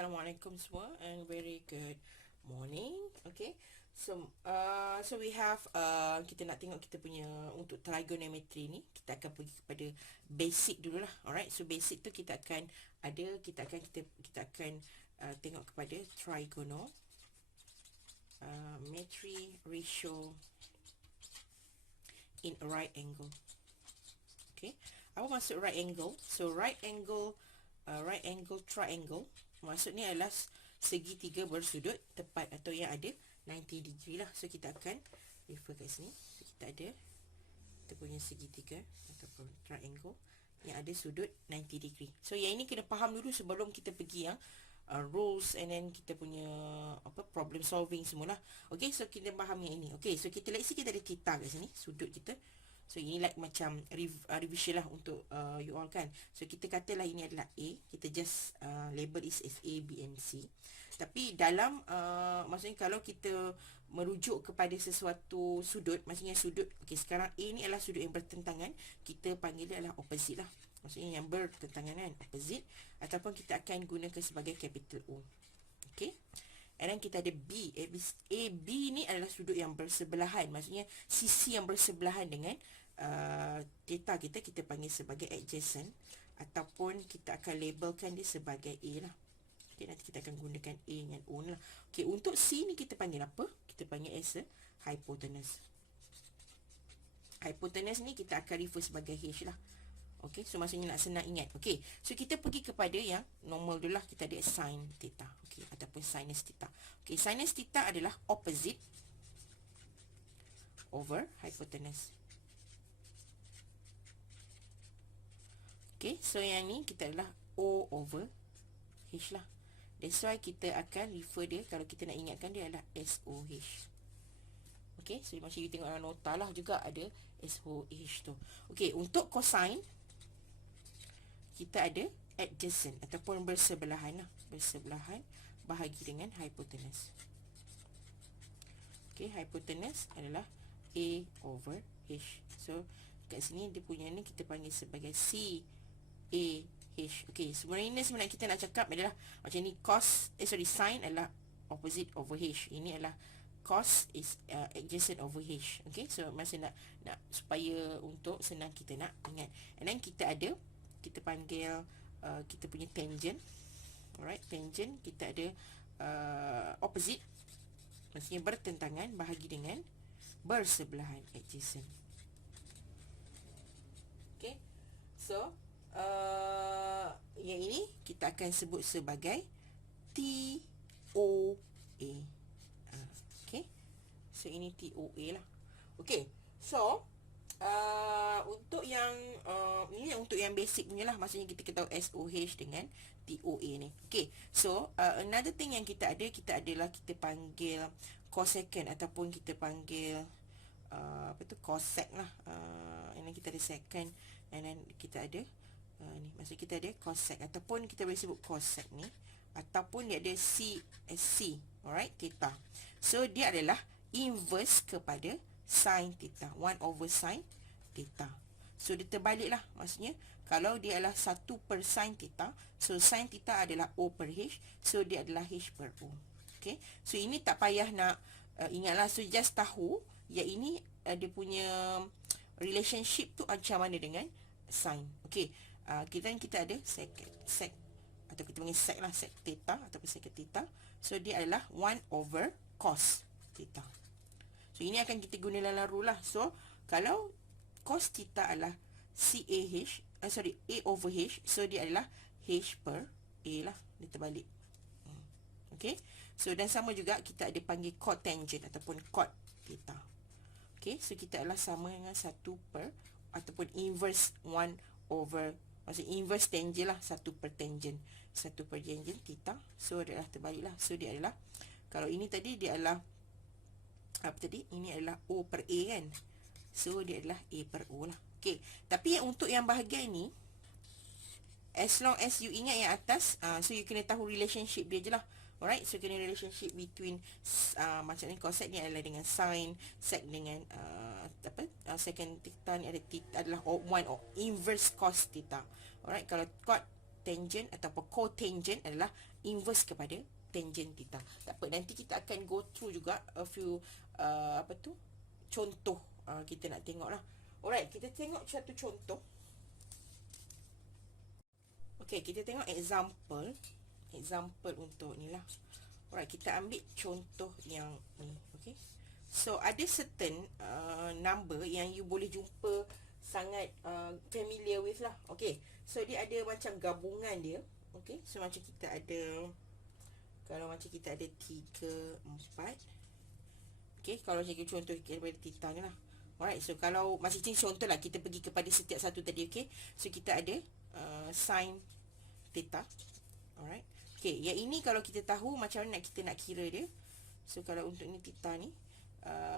Assalamualaikum semua and very good morning. Okay, so we have kita nak tengok kita punya untuk trigonometry ni, kita akan pergi kepada basic dulu lah. Alright, so basic tu kita akan tengok kepada trigonometry ratio in a right angle. Okay, apa maksud right angle? So right angle triangle maksudnya adalah segitiga bersudut tepat atau yang ada 90 degree lah. So kita akan refer kat sini. So, kita punya segitiga ataupun triangle yang ada sudut 90 degree. So yang ini kena faham dulu sebelum kita pergi yang rules and then kita punya problem solving semualah. Okay, so kita faham yang ini. Okay, so kita let's say kita ada theta kat sini, sudut kita. So ini like macam revision lah untuk you all kan. So kita katalah ini adalah A. Kita just label is as A, B and C. Tapi dalam maksudnya kalau kita merujuk kepada sesuatu sudut, maksudnya sudut, okay, sekarang A ni adalah sudut yang bertentangan, kita panggil dia adalah opposite lah. Maksudnya yang bertentangan kan, opposite. Ataupun kita akan gunakan sebagai capital O. Okay, and then kita ada B. AB ni adalah sudut yang bersebelahan. Maksudnya sisi yang bersebelahan dengan theta kita panggil sebagai adjacent. Ataupun kita akan labelkan dia sebagai A lah. Okay, nanti kita akan gunakan A dengan O lah. Okay, untuk C ni kita panggil apa? Kita panggil as a hypotenuse. Hypotenuse ni kita akan refer sebagai H lah. Okay, so maksudnya nak senang ingat. Okay, so kita pergi kepada yang normal dulu lah. Kita ada sin theta. Okay, ataupun sinus theta. Okay, sinus theta adalah opposite over hypotenuse. Okay, so yang ni kita adalah O over H lah. That's why kita akan refer dia, kalau kita nak ingatkan dia adalah SOH. Okay, so macam you tengok dalam nota lah juga ada SOH tu. Okay, untuk cosine kita ada adjacent ataupun bersebelahan lah. Bersebelahan bahagi dengan hypotenuse. Okay, hypotenuse adalah A over H. So kat sini dia punya ni kita panggil sebagai C A H. Okay, sebenarnya kita nak cakap adalah macam ni, sin adalah opposite over H. Ini adalah cos is adjacent over H. Okay, so masa nak supaya untuk senang kita nak ingat. And then kita panggil kita punya tangent. Alright, tangent kita ada opposite, maksudnya bertentangan bahagi dengan bersebelahan, adjacent. Okay, so yang ini kita akan sebut sebagai TOA. Okay, so ini TOA lah. Okay, so untuk yang ini untuk yang basic punya lah. Maksudnya kita tahu SOH dengan TOA ni. Okay, so another thing yang kita panggil cosecant ataupun kita panggil cosec lah. And then kita ada second, and then kita ada ni, maksud kita ada cosec ataupun kita boleh sebut cosec ni, ataupun dia ada C. Alright, theta. So dia adalah inverse kepada sin theta, 1 over sin theta. So dia terbalik lah. Maksudnya kalau dia adalah 1 per sin theta, so sin theta adalah O per H, so dia adalah H per O. Okay, so ini tak payah nak ingatlah. So just tahu yang ini dia punya relationship tu macam mana dengan sin. Okay, kita ada sec atau kita panggil sec lah, sec theta ataupun secant theta. So dia adalah 1 over cos theta. So ini akan kita guna dalam rule lah. So kalau cos theta adalah A over H, so dia adalah H per A lah. Dia terbalik. Okay, so dan sama juga kita ada panggil cotangent ataupun cot theta. Okay, so kita adalah sama dengan 1 per ataupun inverse 1 over, maksud inverse tangent lah, 1 per tangent theta. So dia adalah terbalik lah. So dia adalah, kalau ini tadi dia adalah apa tadi, ini adalah O per A kan. So dia adalah A per O lah. Okay, tapi untuk yang bahagian ni, as long as you ingat yang atas, so you kena tahu relationship dia je lah. Alright, so kena relationship between macam ni, cosec ni adalah dengan sin, sec dengan secant theta ni adalah 1 or inverse cos theta. Alright, kalau cot tangent ataupun cotangent adalah inverse kepada tangent theta. Tak apa, nanti kita akan go through juga a few contoh kita nak tengok lah. Alright, kita tengok satu contoh. Okay, kita tengok example untuk ni lah. Alright, kita ambil contoh yang ni. Okay, so ada certain number yang you boleh jumpa sangat familiar with lah. Okay, so dia ada macam gabungan dia. Okay, so macam kita ada, kalau macam kita ada 3, 4. Okay, kalau macam contoh daripada theta ni lah. Alright, so kalau masih contoh lah, kita pergi kepada setiap satu tadi. Okay, so kita ada sin theta. Alright, okay, yang ini kalau kita tahu macam mana kita nak kira dia. So kalau untuk ni theta ni,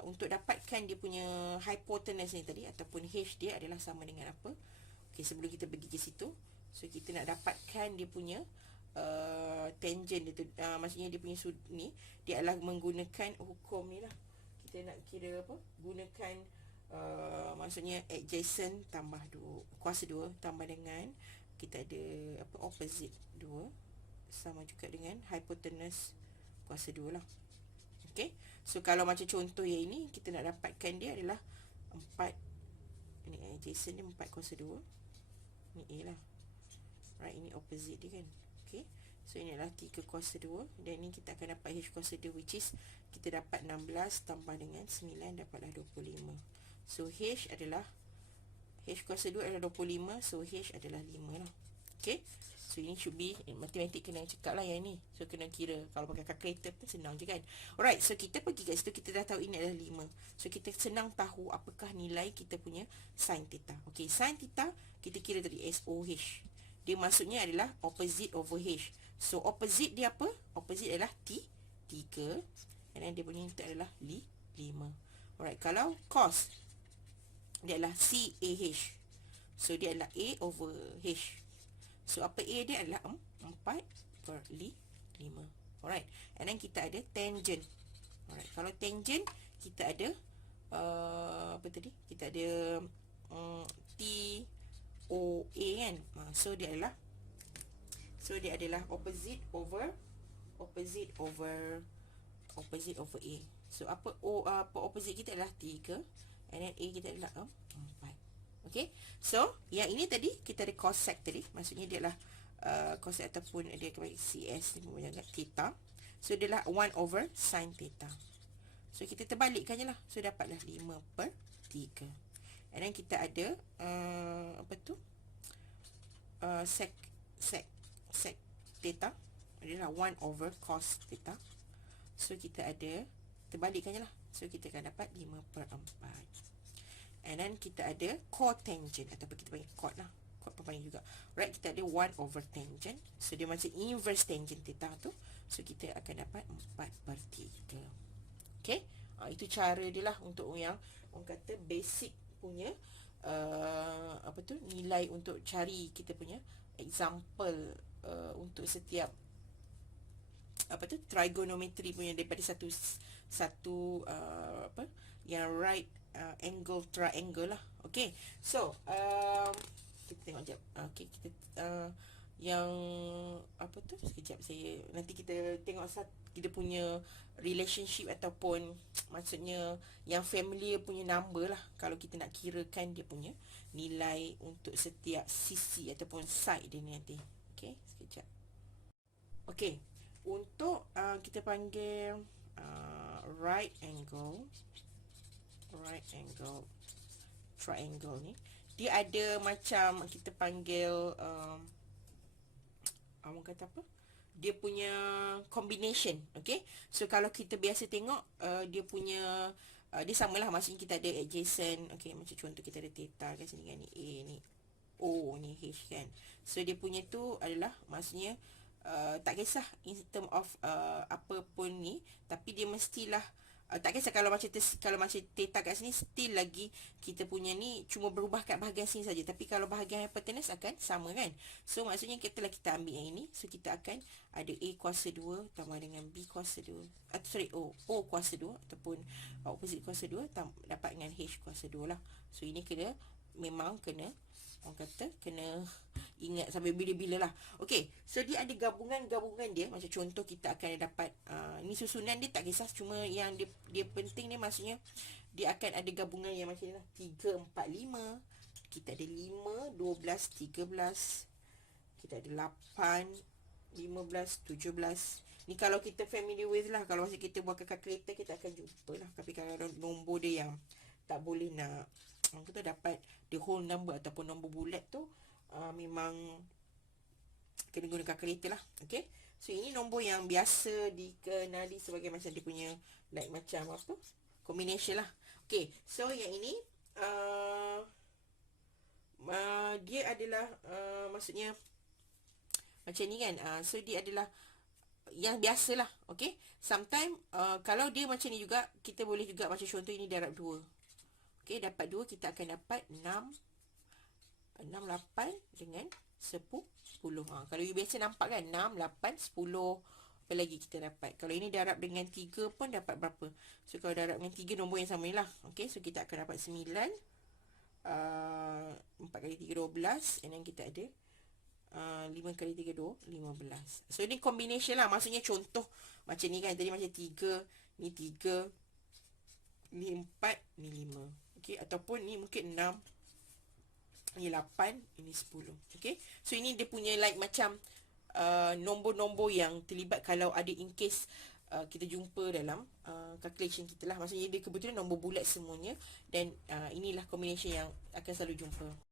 untuk dapatkan dia punya hypotenuse ni tadi ataupun h dia adalah sama dengan apa. Okay, sebelum kita pergi ke situ, so kita nak dapatkan dia punya tangent dia tu, maksudnya dia punya ni, dia adalah menggunakan hukum ni lah. Kita nak kira apa, gunakan maksudnya adjacent tambah 2 kuasa 2 tambah dengan kita ada apa, opposite 2 sama juga dengan hypotenuse kuasa 2 lah. Okay, so kalau macam contoh yang ini, kita nak dapatkan dia adalah 4, ini adjacent dia 4 kuasa 2, ni A lah. Right, ini opposite dia kan. Okay, so ini adalah 3 kuasa 2, dan ini kita akan dapat H kuasa 2, which is kita dapat 16 tambah dengan 9 dapatlah 25. So H adalah, H kuasa 2 adalah 25, so H adalah 5 lah. Okay, so ini should be, matematik kena cekap lah yang ni. So kena kira, kalau pakai calculator pun senang je kan. Alright, so kita pergi kat situ, kita dah tahu ini adalah 5. So kita senang tahu apakah nilai kita punya sin theta. Okay, sin theta kita kira tadi SOH. Dia maksudnya adalah opposite over H. So opposite dia apa? Opposite adalah 3, dan dia punya itu adalah 5. Alright, kalau cos dia adalah CAH. So dia adalah A over H. So apa A dia adalah 4/5. Alright, and then kita ada tangent. Alright, kalau tangent kita ada apa tadi? Kita ada TOA kan. So dia adalah opposite over A. So apa opposite kita adalah 3, and then A kita adalah 4. Okay, so yang ini tadi kita ada cosec tadi, maksudnya dia adalah cosec ataupun dia kembali CS ni menggunakan theta. So dia adalah 1 over sin theta. So kita terbalikkan je lah, so dapatlah 5/3. And then kita ada sec theta adalah 1 over cos theta. So kita ada, terbalikkan je lah, so kita akan dapat 5/4. And then kita ada cotangent, ataupun kita panggil cot lah, cot pun panggil juga. Right, kita ada 1 over tangent. So dia macam inverse tangent theta tu. So kita akan dapat 4/3. Okay, itu cara dia lah untuk yang orang kata basic punya nilai untuk cari kita punya example untuk setiap trigonometry punya, daripada satu yang right angle triangle lah. Okay, so kita tengok sekejap. Okay, kita yang sekejap, nanti kita tengok kita punya relationship ataupun maksudnya yang familiar punya number lah, kalau kita nak kirakan dia punya nilai untuk setiap sisi ataupun side dia ni nanti. Okay, sekejap. Okay, untuk kita panggil right angle triangle ni, dia ada macam kita panggil orang kata apa, dia punya combination. Okay, so kalau kita biasa tengok dia punya dia samalah, maksudnya kita ada adjacent. Okay, macam contoh kita ada theta kat sini kan, ni A, ni O, ni H kan. So dia punya tu adalah maksudnya tak kisah in term of apa pun ni, tapi dia mestilah tak kisah kalau macam theta kat sini, still lagi kita punya ni cuma berubah kat bahagian sini saja, tapi kalau bahagian hypotenuse akan sama kan. So maksudnya kita ambil yang ini, so kita akan ada A kuasa 2 tambah dengan B kuasa 2, O kuasa 2 ataupun opposite kuasa 2 dapat dengan H kuasa 2 lah. So ini memang kena Orang kata kena ingat sampai bila-bila lah. Okey, so dia ada gabungan-gabungan dia. Macam contoh kita akan dapat ni susunan dia tak kisah, cuma yang dia penting ni maksudnya dia akan ada gabungan yang macam ni lah. 3, 4, 5. Kita ada 5, 12, 13. Kita ada 8, 15, 17. Ni kalau kita familiar with lah. Kalau masa kita buat kalkulator kita akan jumpa lah. Tapi kalau nombor dia yang tak boleh nak kita dapat the whole number ataupun nombor bulat tu, memang kena guna kalkulator lah. Okay, so ini nombor yang biasa dikenali sebagai macam dia punya like macam apa, combination lah. Okay, so yang ini dia adalah maksudnya macam ni kan. So dia adalah yang biasa lah. Okay, sometimes kalau dia macam ni juga, kita boleh juga macam contoh ini darab 2. Okay, dapat 2, kita akan dapat 6, 8 dengan 10. Kalau you biasa nampak kan, 6, 8, 10. Apa lagi kita dapat? Kalau ini darab dengan 3 pun dapat berapa? So, kalau darab dengan 3, nombor yang sama ni lah. Okay, so kita akan dapat 9. 4 kali 3, 12. And then kita ada 5 kali 3, 15. So, ini combination lah. Maksudnya contoh macam ni kan. Tadi macam 3, ni 3, ni 4, ni 5. Okay, ataupun ni mungkin 6, ini 8, ini 10. Okay, so ini dia punya like macam nombor-nombor yang terlibat kalau ada in case kita jumpa dalam calculation kita lah. Maksudnya dia kebetulan nombor bulat semuanya. Dan inilah combination yang akan selalu jumpa.